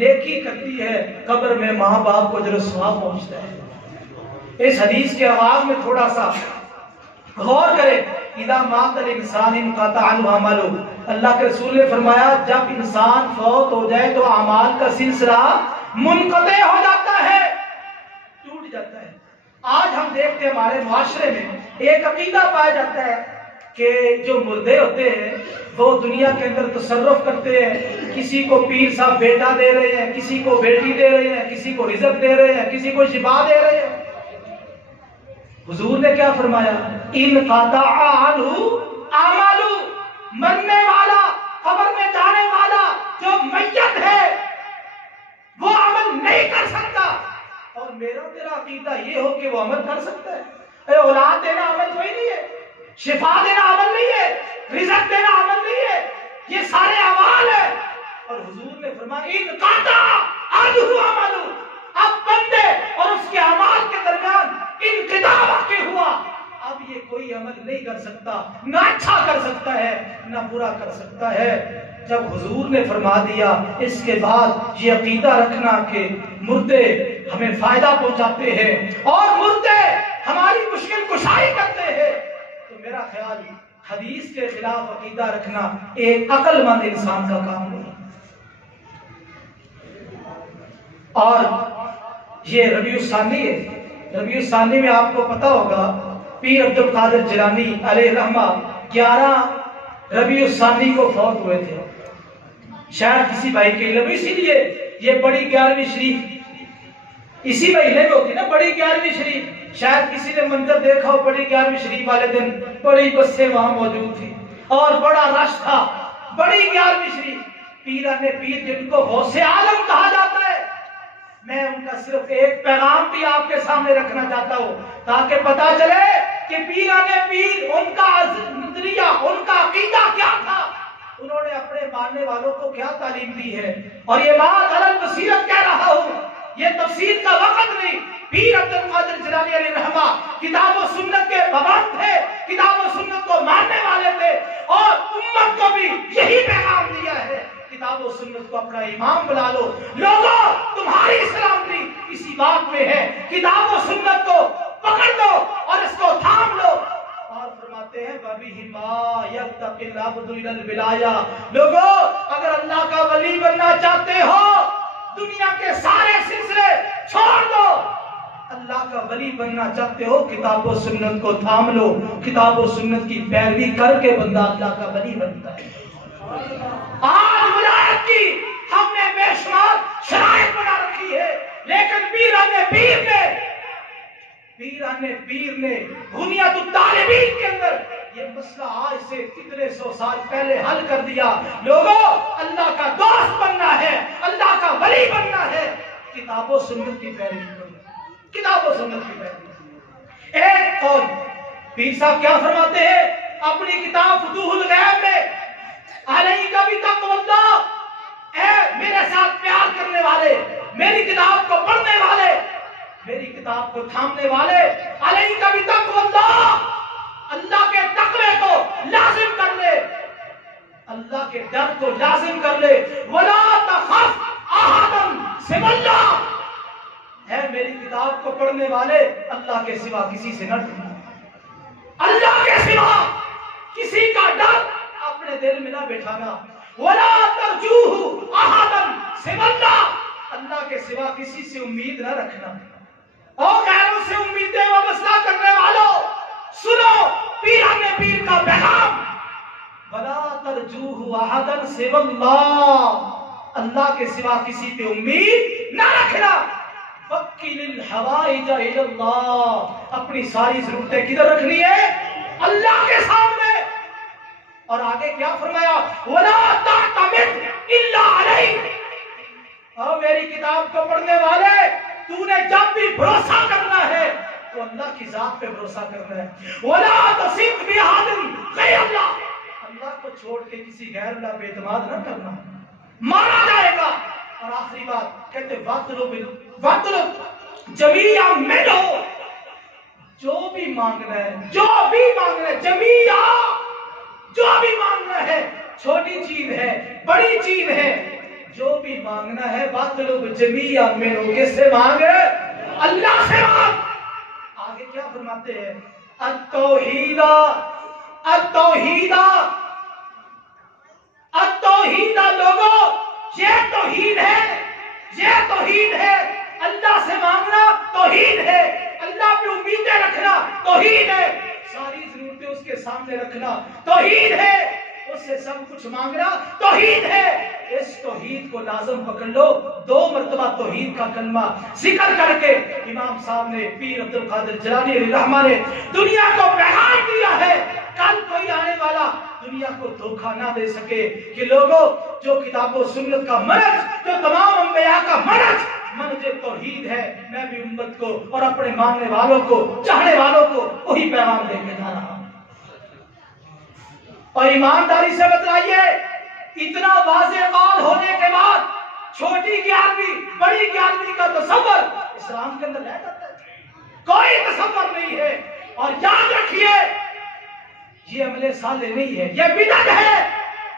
نیکی کرتی ہے، قبر میں ماں باپ کو اجر و ثواب پہنچتا ہے۔ اس حدیث کے آغاز میں تھوڑا سا غور کریں، اذا مات الانسان انقطع عنہ عملہ، اللہ کے رسول نے فرمایا جب انسان فوت ہو جائے تو اعمال کا سلسلہ منقطع ہو جاتا ہے، ٹوٹ جاتا ہے۔ آج ہم دیکھتے ہیں ہمارے معاشرے میں ایک عقیدہ پایا جاتا ہے کہ جو مردے ہوتے ہیں وہ دنیا کے اندر تصرف کرتے ہیں، کسی کو پیر صاحب بیٹا دے رہے ہیں، کسی کو بیٹی دے رہے ہیں، کسی کو رزق دے رہے ہیں، کسی کو شفا دے رہے ہیں۔ حضور نے کیا فرمایا؟ انقطع عنہ اعمال، مرنے والا، قبر میں جانے والا جو میت ہے وہ عمل نہیں کر سکتا، اور میرا تیرا عقیدہ یہ ہو کہ وہ عمل کر سکتا ہے۔ اے اولاد دینا عمل کوئی نہیں ہے، شفا دینا عمل نہیں ہے، رزق دینا عمل نہیں ہے، یہ سارے اعمال ہیں۔ اور حضور نے فرمایا انقطع عنہ عمل، اب بندے اور اس کے اعمال کے درمیان انقطاع واقع ہوا، اب یہ کوئی عمل نہیں کر سکتا، نہ اچھا کر سکتا ہے نہ برا کر سکتا ہے۔ جب حضور نے فرما دیا اس کے بعد یہ عقیدہ رکھنا کہ مردے ہمیں فائدہ پہنچاتے ہیں اور مردے ہماری مشکل کشائی کرتے ہیں، تو میرا خیال حدیث کے خلاف عقیدہ رکھنا ایک عقل مند انسان کا کام نہیں۔ اور یہ ربیع الثانی ہے، ربیع الثانی میں آپ کو پتا ہوگا پیر عبد القادر جیلانی علیہ رحمہ 11 ربیع الثانی کو فوت ہوئے تھے، شاید کسی بھائی کے علم، اسی لیے یہ بڑی 11ویں شریف اسی مہینے میں ہوتی نا، بڑی 11ویں شریف، شاید کسی نے منظر دیکھا ہو، بڑی 11ویں شریف والے دن بڑی بسیں وہاں موجود تھی اور بڑا رش تھا، بڑی 11ویں شریف۔ پیران پیر جن کو غوث عالم کہا جاتا ہے، میں ان کا صرف ایک پیغام بھی آپ کے سامنے رکھنا چاہتا ہوں تاکہ پتا چلے کہ پیران پیر ان کا نظریہ، ان کا عقیدہ کیا تھا، انہوں نے اپنے ماننے والوں کو کیا تعلیم دی ہے۔ اور یہ بات علل بصیرت کہہ رہا ہوں، یہ تفسیر کا وقت نہیں۔ پیر عبد القادر جیلانی علیہ رحمہ کتاب و سنت کے پابند تھے، کتاب و سنت کو ماننے والے تھے، اور امت کو بھی یہی پیغام دیا ہے، کتاب و سنت کو اپنا امام بنا لو۔ لوگوں، تمہاری سلامتی اسی بات میں ہے، کتاب و سنت کو پکڑ لو اور اس کو تھام لو۔ اور فرماتے ہیں وَبِهِمَا يَرْتَقِي الْعَبْدُ إِلَى الْوِلَایَةِ، لوگوں اگر اللہ کا ولی بننا چاہتے ہو، دنیا کے سارے سلسلے چھوڑ دو، اللہ کا ولی بننا چاہتے ہو، کتاب و سنت کو تھام لو۔ کتاب و سنت کی پیروی کر کے بندہ اللہ کا ولی بنتا ہے۔ آج ولایت کی ہم نے بے شمار شرائط بنا رکھی ہے، لیکن پیران پیر نے بنیاد الطالبین کے اندر یہ مسئلہ آج سے کتنے سو سال پہلے حل کر دیا۔ لوگوں، اللہ کا دوست بننا ہے، اللہ کا ولی بننا ہے، کتاب و سنت کی پیروی کرو، کتاب و سنت کی پیروی۔ ایک قول پیر صاحب کیا فرماتے ہیں اپنی کتاب فتوح الغیب میں، علیہ کا بھی تقوی اللہ، اے میرے ساتھ پیار کرنے والے، میری کتاب کو پڑھنے والے، میری کتاب کو تھامنے والے، علیہ کا بھی تقوی اللہ، اللہ کے تقوی کو لازم کر لے، اللہ کے ڈر کو لازم کر لے۔ ولا تخف احدا سوى اللہ، اے میری کتاب کو پڑھنے والے، اللہ کے سوا کسی سے نہ ڈرنا، اللہ کے سوا کسی کا ڈر اپنے دل میں نہ بٹھانا۔ ولا ترجوه احدا سوى اللہ، اللہ کے سوا کسی سے امید نہ رکھنا۔ اور غیروں سے امیدیں وابستہ کرنے والوں، سنو پیران پیر کا پیغام، ولا ترجوه احدا سوى اللہ، اللہ کے سوا کسی پہ امید نہ رکھنا۔ وکل الحوائج الی اللہ، اپنی ساری ضرورتیں کدھر رکھنی ہے؟ اللہ کے سامنے۔ اور آگے کیا فرمایا؟ وَلَا تَعْتَمِدْ إِلَّا عَلَيْهِ، اور میری کتاب کو پڑھنے والے، تو نے جب بھی بھروسہ کرنا ہے تو اللہ کی ذات پہ بھروسہ کرنا ہے۔ وَلَا تَثِقْ بِأَحَدٍ غَيْرَ اللَّهِ، اللہ کو چھوڑ کے کسی غیر اللہ پہ اعتماد نہ کرنا، مارا جائے گا۔ اور آخری بات کہتے وَاطْلُبْ جَمِيعًا مِنْهُ، جو بھی مانگنا ہے، جو بھی مانگنا ہے، جمیعہ، جو بھی مانگنا ہے، چھوٹی چیز ہے بڑی چیز ہے، جو بھی مانگنا ہے وَاطْلُبْ جَمِيعًا مِنْهُ، کس سے مانگ؟ اللہ سے مانگ۔ آگے کیا فرماتے ہیں؟ التوحید التوحید التوحید، لوگوں یہ توحید ہے، یہ توحید ہے، اللہ سے مانگنا توحید ہے، اللہ پہ امیدیں رکھنا توحید ہے، ساری ضرورتیں اس کے سامنے رکھنا توحید ہے، اس سے سب کچھ مانگنا توحید ہے۔ اس توحید کو لازم پکڑ لو۔ 2 مرتبہ توحید کا کلمہ ذکر کر کے امام صاحب نے، پیر عبد القادر جیلانی علیہ رحمہ نے دنیا کو پیغام دیا ہے، کل کوئی آنے والا دنیا کو دھوکہ نہ دے سکے کہ لوگوں، جو کتاب و سنت کا منہج، جو تمام انبیاء کا منہج توحید ہے، میں بھی امت کو اور اپنے ماننے والوں کو، چاہنے والوں کو وہی پیغام دے کے جا رہا ہوں۔ اور ایمانداری سے بتائیے، اتنا واضح قول ہونے کے بعد چھوٹی 11ویں بڑی 11ویں کا تصور اسلام کے اندر رہ جاتا ہے؟ کوئی تصور نہیں ہے۔ اور یاد رکھیے، یہ عمل صالح نہیں ہے، یہ بدعت ہے،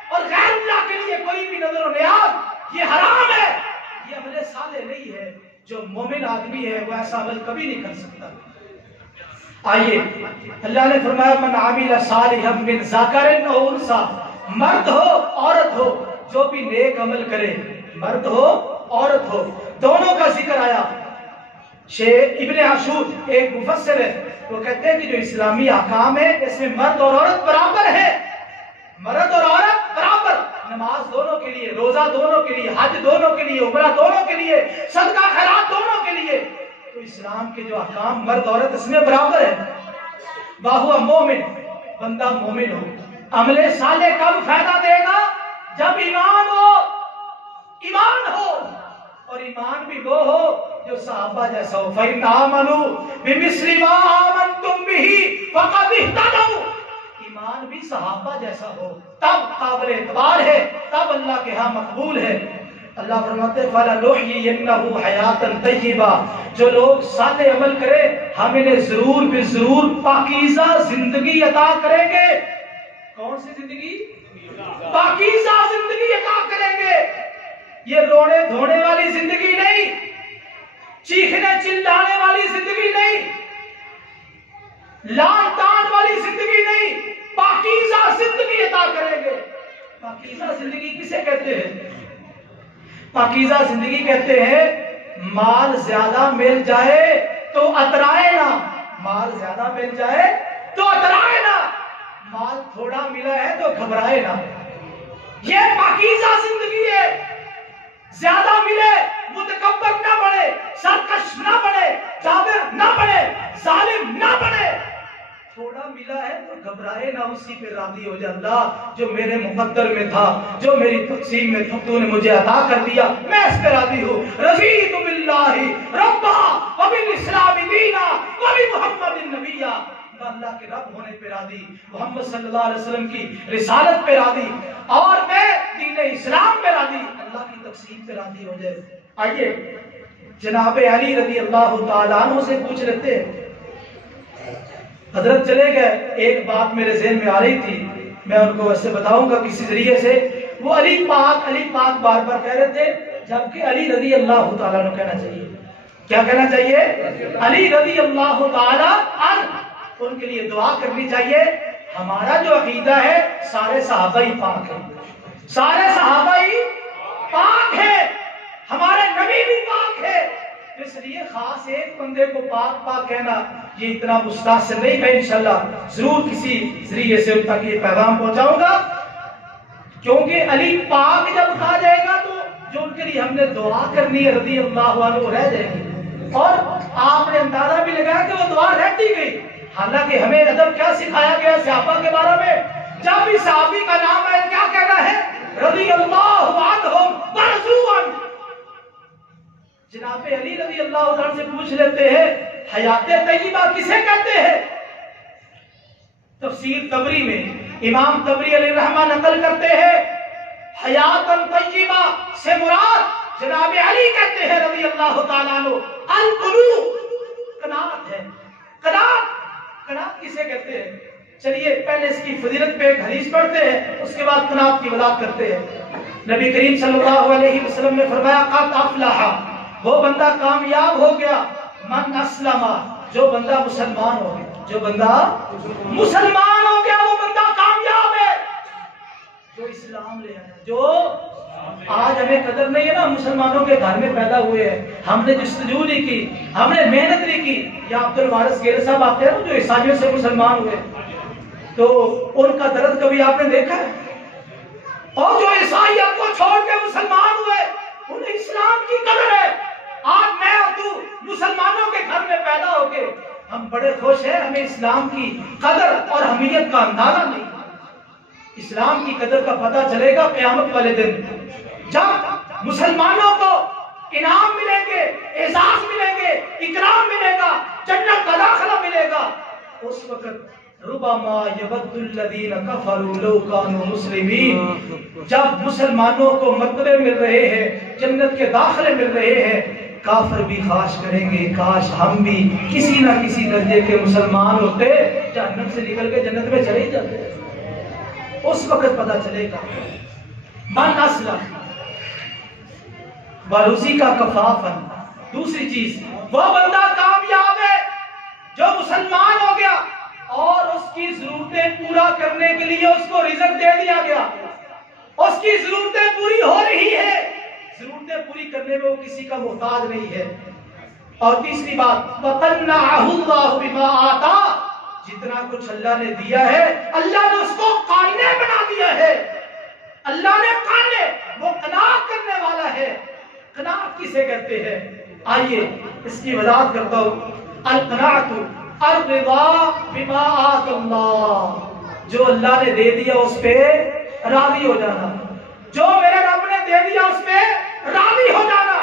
اور غیر اللہ کے لیے کوئی بھی نظر و نیاز یہ حرام ہے، یہ عمل صالح نہیں ہے۔ جو مومن آدمی ہے وہ ایسا عمل کبھی نہیں کر سکتا۔ آئیے، اللہ نے فرمایا من عمل صالحا من ذکر او انثی، مرد ہو عورت ہو، جو بھی نیک عمل کرے، مرد ہو عورت ہو، دونوں کا ذکر آیا۔ شیخ ابن عاشور ایک مفسر ہے، وہ کہتے ہیں کہ جو اسلامی احکام ہے اس میں مرد اور عورت برابر ہے، مرد اور عورت برابر، نماز دونوں کے لیے، روزہ دونوں کے لیے، حج دونوں کے لیے، عمرہ دونوں کے لیے، صدقہ خیرات دونوں کے لیے۔ تو اسلام کے جو احکام مرد عورت اس میں برابر ہے۔ واہو مومن، بندہ مومن ہو۔ عمل صالح کب فائدہ دے گا؟ جب ایمان ہو، ایمان ہو، اور ایمان بھی وہ ہو جو صحابہ جیسا ہو۔ فَإِنْ آمَنُوا بِمِثْلِ مَا آمَنْتُمْ بِهِ فَقَدِ اهْتَدَوْا، ایمان بھی صحابہ جیسا ہو تب قابل اعتبار ہے، تب اللہ کے ہاں مقبول ہے۔ اللہ فرماتے ہیں فَلَنُحْيِيَنَّهُ حَيَاةً طَيِّبَةً، جو لوگ صالح عمل کرے ہم انہیں ضرور بے ضرور پاکیزہ زندگی عطا کریں گے۔ کون سی زندگی؟ پاکیزہ زندگی عطا کریں گے۔ یہ رونے دھونے والی زندگی نہیں، چیخنے چلانے والی زندگی نہیں، لان تان والی زندگی نہیں، پاکیزہ زندگی عطا کریں گے۔ پاکیزہ زندگی کسے کہتے ہیں؟ پاکیزہ زندگی کہتے ہیں مال زیادہ مل جائے تو اترائے نہ، مال زیادہ مل جائے تو اترائے نہ، مال تھوڑا ملا ہے تو گھبرائے نہ۔ یہ پاکیزہ زندگی ہے۔ زیادہ ملے متکبر نہ بنے، سرکش نہ بنے، جابر نہ بنے، ظالم نہ بنے۔ تھوڑا ملا ہے تو گھبرائے نہ، اسی پہ راضی ہو جائے۔ اللہ جو میرے مقدر میں تھا، جو میری تقسیم میں تھا، تو نے مجھے عطا کر دیا، میں اس پہ راضی ہوں۔ رضیت باللہ ربا وبالاسلام دینا وبمحمد نبیا، اللہ کے رب ہونے پہ راضی، محمد صلی اللہ علیہ وسلم کی رسالت پہ راضی، اور میں دین اسلام پہ راضی، اللہ کی تقسیم پہ راضی ہو جائے۔ آئیے جناب علی رضی اللہ تعالیٰ عنہ سے پوچھ لیتے ہیں۔ حضرت چلے گئے، ایک بات میرے ذہن میں آ رہی تھی، میں ان کو ویسے بتاؤں گا کسی ذریعے سے۔ وہ علی پاک بار بار کہہ رہے تھے، جبکہ علی رضی اللہ تعالیٰ عنہ کہنا چاہیے۔ کیا کہنا چاہیے؟ علی رضی اللہ تعالیٰ عنہ، ان کے لیے دعا کرنی چاہیے۔ ہمارا جو عقیدہ ہے سارے صحابہ ہی پاک ہیں، سارے صحابہ ہی پاک ہیں، ہمارے نبی بھی پاک ہے، اس لیے خاص ایک بندے کو پاک پاک کہنا یہ اتنا مستحسن نہیں۔ میں انشاءاللہ ضرور کسی ذریعے سے ان تک یہ پیغام پہنچاؤں گا، کیونکہ علی پاک جب کہا جائے گا تو جو ان کے لیے ہم نے دعا کرنی ہے رضی اللہ عنہ رہ جائے گی، اور آپ نے اندازہ بھی لگایا کہ وہ دعا رہتی گئی۔ حالانکہ ہمیں ادب کیا سکھایا گیا صحابہ کے بارے میں؟ جب بھی صحابی کا نام ہے کیا کہنا ہے؟ رضی اللہ عنہم ورضوا عنہ۔ جناب علی رضی اللہ عنہ سے پوچھ لیتے ہیں حیات طیبہ کسے کہتے ہیں؟ تفسیر طبری میں امام طبری علیہ الرحمہ نقل کرتے ہیں حیات طیبہ سے مراد جناب علی کہتے ہیں رضی اللہ تعالیٰ عنہ القنوت، قناعت ہے۔ قناعت کسے کہتے ہیں؟ چلیے پہلے اس کی فضیلت پہ ایک حدیث پڑھتے ہیں، اس کے بعد قناعت کی وضاحت کرتے ہیں۔ نبی کریم صلی اللہ علیہ وسلم نے فرمایا قد افلح، وہ بندہ کامیاب ہو گیا، من اسلم، جو بندہ مسلمان ہو گیا، جو بندہ مسلمان ہو گیا وہ بندہ کامیاب ہے، جو اسلام لے آیا۔ جو آج ہمیں قدر نہیں ہے نا، مسلمانوں کے گھر میں پیدا ہوئے ہیں، ہم نے جستجو نہیں کی، ہم نے محنت نہیں کی۔ یا عبد الوارث گیل صاحب آتے ہیں جو عیسائیوں سے مسلمان ہوئے، تو ان کا درد کبھی آپ نے دیکھا ہے؟ اور جو عیسائیت کو چھوڑ کے مسلمان ہوئے انہیں اسلام کی قدر ہے۔ آج میں اور تو مسلمانوں کے گھر میں پیدا ہو کے ہم بڑے خوش ہیں، ہمیں اسلام کی قدر اور اہمیت کا اندازہ نہیں۔ اسلام کی قدر کا پتہ چلے گا قیامت والے دن، جب مسلمانوں کو انعام ملیں گے، اعزاز ملیں گے، اکرام ملے گا، جنت کا داخلہ ملے گا۔ اس وقت ربما یود الذین کفروا لو کانوا مسلمین، جب مسلمانوں کو مرتبے مل رہے ہیں، جنت کے داخلے مل رہے ہیں، کافر بھی خواہش کریں گے کاش ہم بھی کسی نہ کسی درجے کے مسلمان ہوتے، جہنم سے نکل کے جنت میں چلے جاتے۔ اس وقت پتہ چلے گا من اسلم ورزق کا کفافن۔ دوسری چیز، وہ بندہ کامیاب ہے جو مسلمان ہو گیا اور اس کی ضرورتیں پورا کرنے کے لیے اس کو رزق دے دیا گیا، اس کی ضرورتیں پوری ہو رہی ہے، ضرورتیں پوری کرنے میں وہ کسی کا محتاج نہیں ہے۔ اور تیسری بات وَقَنَّعَهُ اللَّهُ بِمَا آتَى، جتنا کچھ اللہ نے دیا ہے اللہ نے اس کو قانع بنا دیا ہے. اللہ نے قانع، وہ قناعت کرنے والا ہے. قناعت کسے کہتے ہیں؟ آئیے اس کی وضاحت کرتا ہوں. القناعت الرضا بما آتى اللہ، جو اللہ نے دے دیا اس پہ راضی ہو جانا، جو میرے رب نے دے دیا اس پہ راضی ہو جانا.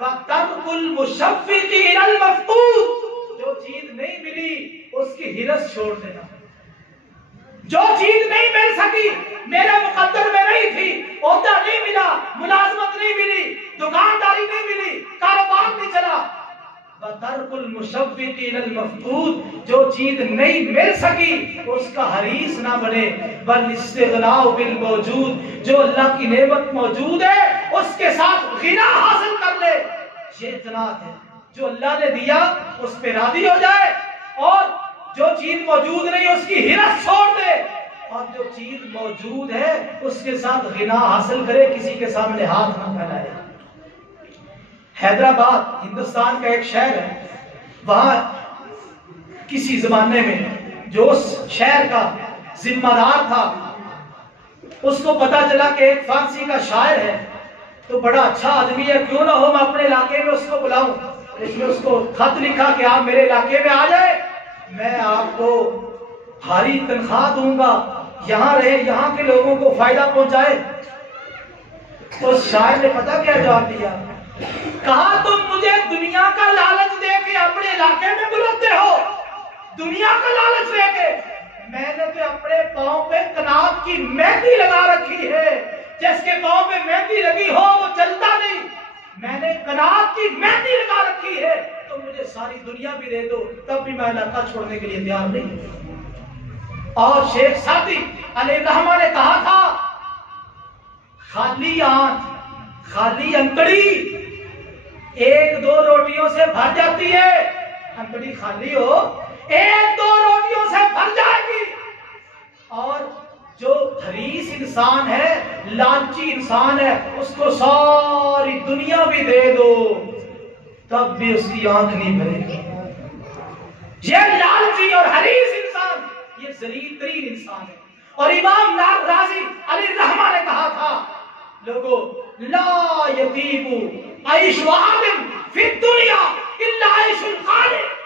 وَتَرْكُ الْمُشَفِّقِ إِلَى الْمَفْقُودِ، جو چیز نہیں ملی اس کی ہرس چھوڑ دینا. جو چیز نہیں مل سکی، میرے مقدر میں نہیں تھی، عہدہ نہیں ملا، ملازمت نہیں ملی، دکانداری نہیں ملی، کاروبار نہیں چلا. وَتَرْكُ الْمُشَفِّقِ إِلَى الْمَفْقُودِ، جو چیز نہیں مل سکی اس کا حریص نہ بنے. وَالْاِسْتِغْنَاءُ بِالْمَوْجُودِ، جو اللہ کی نعمت موجود ہے اس کے ساتھ غنا حاصل کر لے. یہ قناعت ہے. جو اللہ نے دیا اس پہ راضی ہو جائے، اور جو چیز موجود نہیں اس کی ہرس چھوڑ دے، اور جو چیز موجود ہے اس کے ساتھ غنا حاصل کرے، کسی کے سامنے ہاتھ نہ پھیلائے. حیدرآباد ہندوستان کا ایک شہر ہے، وہاں کسی زمانے میں جو اس شہر کا ذمہ دار تھا اس کو پتا چلا کہ ایک فارسی کا شاعر ہے تو بڑا اچھا آدمی ہے، کیوں نہ ہو میں اپنے علاقے میں اس کو بلاؤں. اس نے اس کو خط لکھا کہ آپ میرے علاقے میں آ جائے، میں آپ کو بھاری تنخواہ دوں گا، یہاں رہے، یہاں کے لوگوں کو فائدہ پہنچائے. تو شاعر نے پتا کیا جواب دیا؟ کہا تم مجھے دنیا کا لالچ دے کے اپنے علاقے میں بلاتے ہو، دنیا کا لالچ دے کے. میں نے تو اپنے پاؤں پہ قناعت کی مہندی لگا رکھی ہے، جس کے پاؤں پہ مہندی لگی ہو وہ چلتا نہیں. میں نے قناعت کی مہندی لگا رکھی ہے، تو مجھے ساری دنیا بھی دے دو تب بھی میں علاقہ چھوڑنے کے لیے تیار نہیں. اور شیخ سعدی علیہ الرحمہ نے کہا تھا خالی آنکھ خالی انکڑی ایک دو روٹیوں سے بھر جاتی ہے. انکڑی خالی ہو ایک دو روٹیوں سے بھر جائے گی. اور جو حریص انسان ہے، لالچی انسان ہے، اس کو ساری دنیا بھی دے دو تب بھی اس کی آنکھ نہیں بھرے گی. یہ لالچی اور حریص انسان یہ ذلیل ترین انسان ہے. اور امام راضی علیہ الرحمہ نے کہا تھا لوگوں لا یطیب عیش واحد فی الدنیا الا عیش الخالق.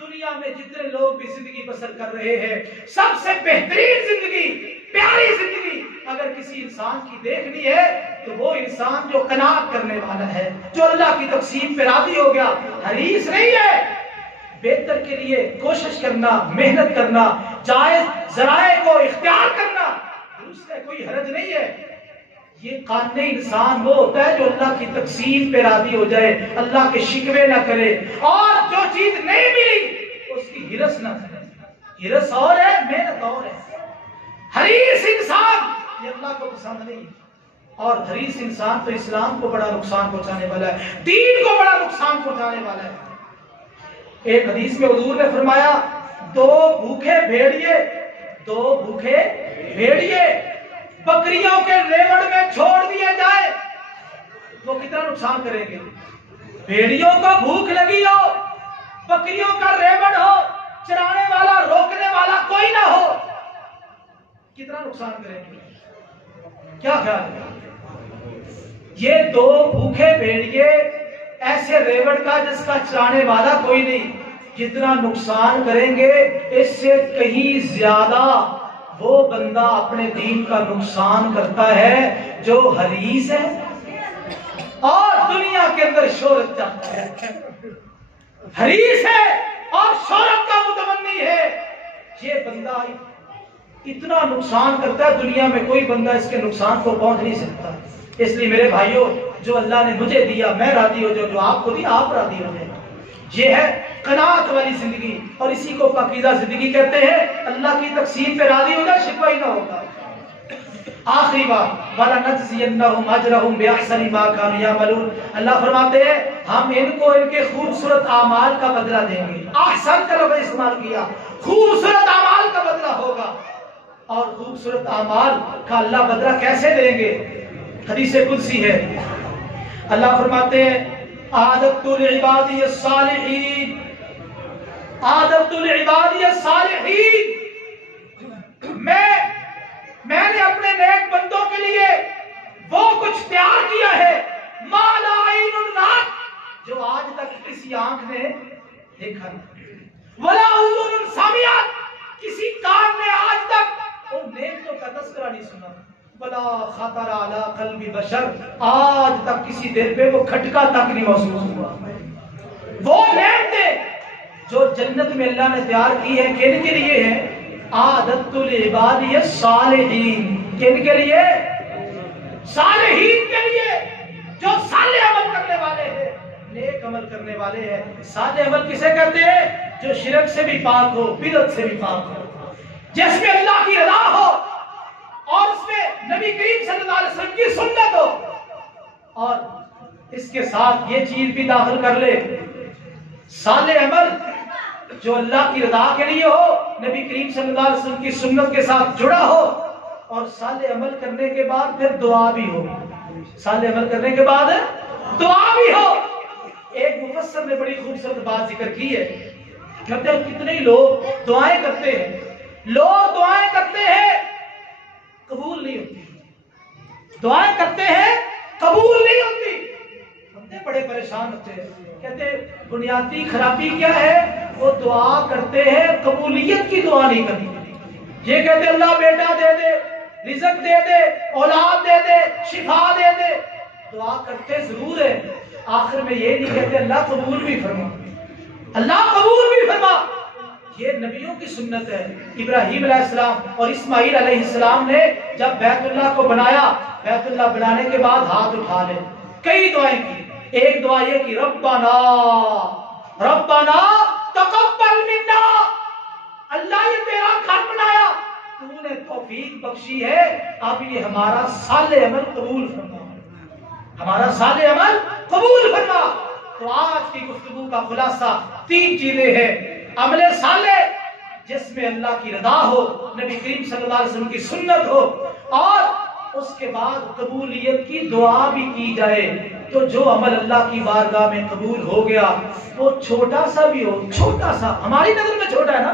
دنیا میں جتنے لوگ بھی زندگی بسر کر رہے ہیں سب سے بہترین زندگی، پیاری زندگی اگر کسی انسان کی دیکھنی ہے تو وہ انسان جو قناعت کرنے والا ہے، جو اللہ کی تقسیم پہ راضی ہو گیا، حریص نہیں ہے. بہتر کے لیے کوشش کرنا، محنت کرنا، جائز ذرائع کو اختیار کرنا درست ہے، کوئی حرج نہیں ہے. یہ قانع انسان وہ ہوتا ہے جو اللہ کی تقسیم پہ راضی ہو جائے، اللہ کے شکوے نہ کرے، اور جو چیز نہیں ملی اس کی ہرس نہ کرے. ہرس اور ہے، محنت اور ہے. حریص انسان یہ اللہ کو پسند نہیں، اور حریص انسان تو اسلام کو بڑا نقصان پہنچانے والا ہے، دین کو بڑا نقصان پہنچانے والا ہے. ایک حدیث میں حضور نے فرمایا دو بھوکے بھیڑیے بکریوں کے ریوڑ میں چھوڑ دیے جائے وہ کتنا نقصان کریں گے. بھیڑیوں کو بھوک لگی ہو، بکریوں کا ریوڑ ہو، چرانے والا روکنے والا کوئی نہ ہو، کتنا نقصان کریں گے. کیا خیال ہے؟ یہ دو بھوکے بھیڑیے ایسے ریوڑ کا جس کا چرانے والا کوئی نہیں، جتنا نقصان کریں گے اس سے کہیں زیادہ وہ بندہ اپنے دین کا نقصان کرتا ہے جو حریص ہے اور دنیا کے اندر شہرت چاہتا ہے. حریص ہے اور شہرت کا متمنی ہے، یہ بندہ اتنا نقصان کرتا ہے دنیا میں کوئی بندہ اس کے نقصان کو پہنچ نہیں سکتا. اس لیے میرے بھائیوں جو اللہ نے مجھے دیا میں راضی ہو جاؤں، جو آپ کو دیا آپ راضی ہو جائیں. یہ ہے قناعت والی زندگی، اور اسی کو پاکیزہ زندگی کہتے ہیں. اللہ کی تقسیم پہ راضی ہو جائے، شکوہ ہی نہ ہوگا. آخری بات وَلَنَجْزِيَنَّهُمْ أَجْرَهُمْ بِأَحْسَنِ مَا كَانُوا يَعْمَلُونَ. اللہ فرماتے ہیں ہم ان کو ان کے خوبصورت اعمال کا بدلہ دیں گے. احسن کا لفظ استعمال کیا، خوبصورت اعمال کا بدلہ ہوگا. اور خوبصورت اعمال کا اللہ بدلہ کیسے دیں گے؟ حدیث قدسی ہے، اللہ فرماتے ہیں عادت العبادی الصالحین، عادت العبادی الصالحین، میں نے اپنے نیک بندوں کے لیے وہ کچھ تیار کیا ہے ما لا عین رأت، جو آج تک کسی آنکھ نے دیکھا نہیں، ولا اذن سمعت، کسی کان نے آج تک ان نعمتوں کا تذکرہ نہیں سنا، ولا خطر علی قلب بشر، آج تک کسی دل پہ وہ کھٹکا تک نہیں محسوس ہوا۔ وہ نعمتیں جو جنت میں اللہ نے تیار کی ہے کن کے لیے ہیں؟ عادت العبادی الصالحین، کن کے لیے؟ صالحین کے لیے، جو صالح عمل کرنے والے ہیں، نیک عمل کرنے والے ہیں۔ صالح عمل کسے کہتے ہیں؟ جو شرک سے بھی پاک ہو، بدعت سے بھی پاک ہو، جس میں اللہ کی رضا ہو اور اس میں نبی کریم صلی اللہ علیہ وسلم کی سنت ہو، اور اس کے ساتھ یہ چیز بھی داخل کر لے، صالح عمل جو اللہ کی رضا کے لیے ہو، نبی کریم صلی اللہ علیہ وسلم کی سنت کے ساتھ جڑا ہو، اور صالح عمل کرنے کے بعد پھر دعا بھی ہو، صالح عمل کرنے کے بعد دعا بھی ہو۔ ایک مفسر نے بڑی خوبصورت بات ذکر کی ہے، کہتے ہیں کتنے لوگ دعائیں کرتے ہیں، لوگ دعائیں کرتے ہیں قبول نہیں ہوتی، دعائیں کرتے ہیں قبول نہیں ہوتی، بندے بڑے پریشان ہوتے ہیں، کہتے ہیں بنیادی خرابی کیا ہے؟ وہ دعا کرتے ہیں قبولیت کی دعا نہیں کرتی۔ یہ کہتے ہیں اللہ بیٹا دے دے، رزق دے دے، اولاد دے دے، شفا دے دے، دعا کرتے ضرور ہے، آخر میں یہ نہیں کہتے اللہ قبول بھی فرما، اللہ قبول بھی فرما۔ یہ نبیوں کی سنت ہے۔ ابراہیم علیہ السلام اور اسماعیل علیہ السلام نے جب بیت اللہ کو بنایا، بیت اللہ بنانے کے بعد ہاتھ اٹھا لے، کئی دعائیں کی، ایک دعا یہ کہ ربنا ربنا تقبل منا، اللہ یہ تیرا گھر بنایا، تو نے توفیق بخشی ہے، اب یہ ہمارا صالح عمل قبول فرما، ہمارا صالح عمل قبول فرما۔ تو آج کی گفتگو کا خلاصہ تین چیزیں ہیں: عمل صالح جس میں اللہ کی رضا ہو، نبی کریم صلی اللہ علیہ وسلم کی سنت ہو، اور اس کے بعد قبولیت کی دعا بھی کی جائے۔ تو جو عمل اللہ کی بارگاہ میں قبول ہو گیا، وہ چھوٹا سا بھی ہو، چھوٹا سا، ہماری نظر میں چھوٹا ہے نا،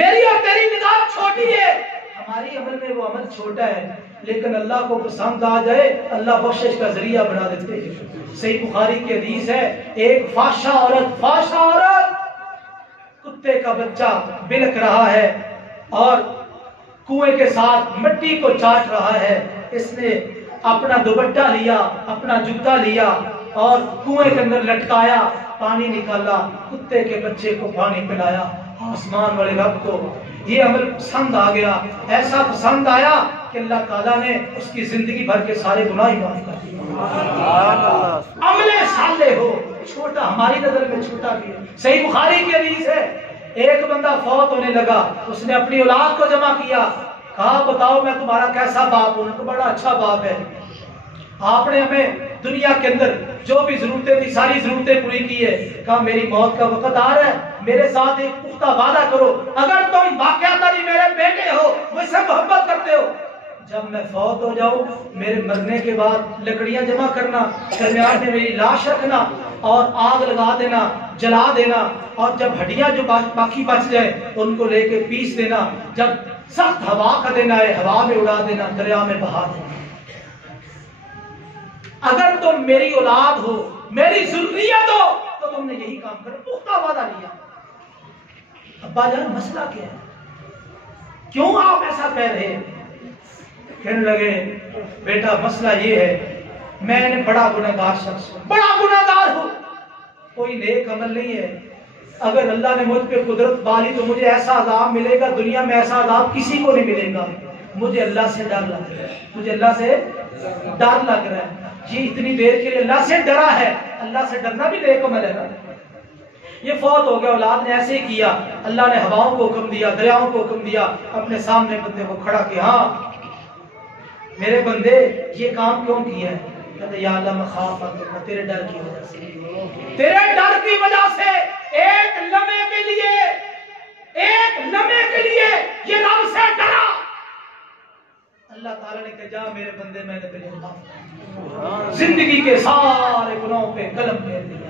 میری اور تیری نگاہ چھوٹی ہے، ہماری عمل میں وہ عمل چھوٹا ہے، لیکن اللہ کو پسند آ جائے، اللہ بخشش کا ذریعہ بنا دیتے ہیں۔ صحیح بخاری کی حدیث ہے، ایک فحشہ عورت کتے کا بچہ بلک رہا ہے اور کنویں کے ساتھ مٹی کو چاٹ رہا ہے، اس نے اپنا دوپٹہ لیا، اپنا جوتا لیا اور کنویں کے اندر لٹکایا، پانی نکالا، کتے کے بچے کو پانی پلایا۔ آسمان والے رب کو یہ عمل پسند آ گیا، ایسا پسند آیا کہ اللہ تعالیٰ نے اس کی زندگی بھر کے سارے گناہ معاف کر دیے۔ عمل صالح ہو، چھوٹا، ہماری نظر میں چھوٹا بھی ہے۔ صحیح بخاری کی حدیث ہے، ایک بندہ فوت ہونے لگا، اس نے اپنی اولاد کو جمع کیا، کہا بتاؤ میں تمہارا کیسا باپ ہوں؟ تو بڑا اچھا باپ ہے، آپ نے ہمیں دنیا کے اندر جو بھی ضرورتیں تھی ساری ضرورتیں پوری کی ہے۔ کہا میری موت کا وقت آ رہا ہے، میرے ساتھ ایک پختہ وعدہ کرو، اگر تم واقعتاً میرے بیٹے ہو، مجھ سے محبت کرتے ہو، جب میں فوت ہو جاؤں میرے مرنے کے بعد لکڑیاں جمع کرنا، درمیان میں میری لاش رکھنا اور آگ لگا دینا، جلا دینا، اور جب ہڈیاں جو باقی بچ جائے ان کو لے کے پیس دینا، جب سخت ہوا کا دینا ہے ہوا میں اڑا دینا، دریا میں بہا دینا۔ اگر تم میری اولاد ہو، میری ذریت ہو، تو تم نے یہی کام کرو، پختہ وعدہ لیا۔ ابا جان مسئلہ کیا ہے؟ کیوں آپ ایسا کہہ رہے ہیں؟ کہنے لگے بیٹا مسئلہ یہ ہے، میں نے بڑا گنہگار شخص ہوں، بڑا گنہگار ہوں، کوئی نیک عمل نہیں ہے، اگر اللہ نے مجھ پہ قدرت ڈالی تو مجھے ایسا عذاب ملے گا، دنیا میں ایسا عذاب کسی کو نہیں ملے گا، مجھے اللہ سے ڈر لگ رہا ہے، مجھے اللہ سے ڈر لگ رہا ہے۔ یہ اتنی دیر کے لیے اللہ سے ڈرا ہے، اللہ سے ڈرنا بھی نیک عمل ہے نا۔ یہ فوت ہو گیا، اولاد نے ایسے ہی کیا، اللہ نے ہواؤں کو حکم دیا، دریاؤں کو حکم دیا، اپنے سامنے بندے کو کھڑا کیا، ہاں میرے بندے یہ کام کیوں کیا ہے؟ کہتے یا اللہ مخافت، تیرے ڈر کی وجہ سے، تیرے ڈر کی وجہ سے ایک لمحے کے لیے، ایک لمحے کے لیے یہ رب سے ڈرا، اللہ تعالیٰ نے کہا جا میرے بندے میں نے تجھے معاف کر دیا، زندگی کے سارے گناہوں پہ قلم پھیر دیا۔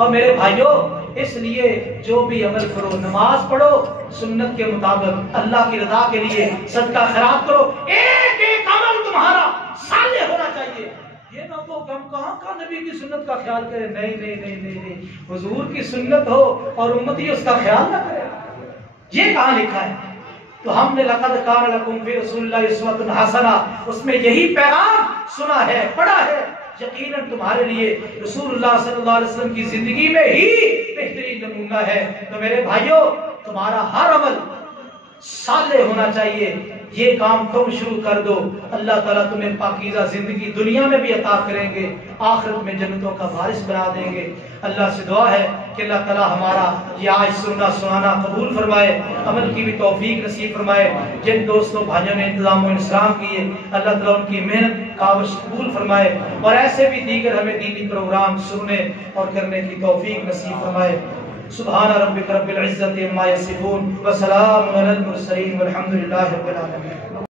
اور میرے بھائیوں اس لیے جو بھی عمل کرو، نماز پڑھو سنت کے مطابق، اللہ کی رضا کے لیے صدقہ خیرات کرو، ایک ایک عمل تمہارا صالح ہونا چاہیے۔ یہ نہ تو ہم کہاں نبی کی سنت کا خیال کریں، نہیں نہیں نہیں نہیں نہیں، حضور کی سنت ہو اور امتی اس کا خیال نہ کرے، یہ کہاں لکھا ہے؟ تو ہم نے لقد کان لکم فی رسول اللہ اسوۃ حسنہ، اس میں یہی پیغام سنا ہے، پڑھا ہے، یقیناً تمہارے لیے رسول اللہ صلی اللہ علیہ وسلم کی زندگی میں ہی بہترین نمونہ ہے۔ تو میرے بھائیوں تمہارا ہر عمل صالح ہونا چاہیے، یہ کام تم شروع کر دو، اللہ تعالیٰ تمہیں پاکیزہ زندگی دنیا میں بھی عطا کریں گے، آخرت میں جنتوں کا وارث بنا دیں گے۔ اللہ سے دعا ہے کہ اللہ تعالیٰ ہمارا یہ آج سننا سنانا قبول فرمائے، عمل کی بھی توفیق نصیب فرمائے۔ جن دوستوں بھائیوں نے انتظام و انصرام کیے اللہ تعالیٰ ان کی محنت کاوش قبول فرمائے، اور ایسے بھی دیگر ہمیں دینی پروگرام سننے اور کرنے کی توفیق نصیب فرمائے۔ سبحان ربک رب العزت عما یصفون وسلام علی المرسلین والحمد للہ رب العالمین۔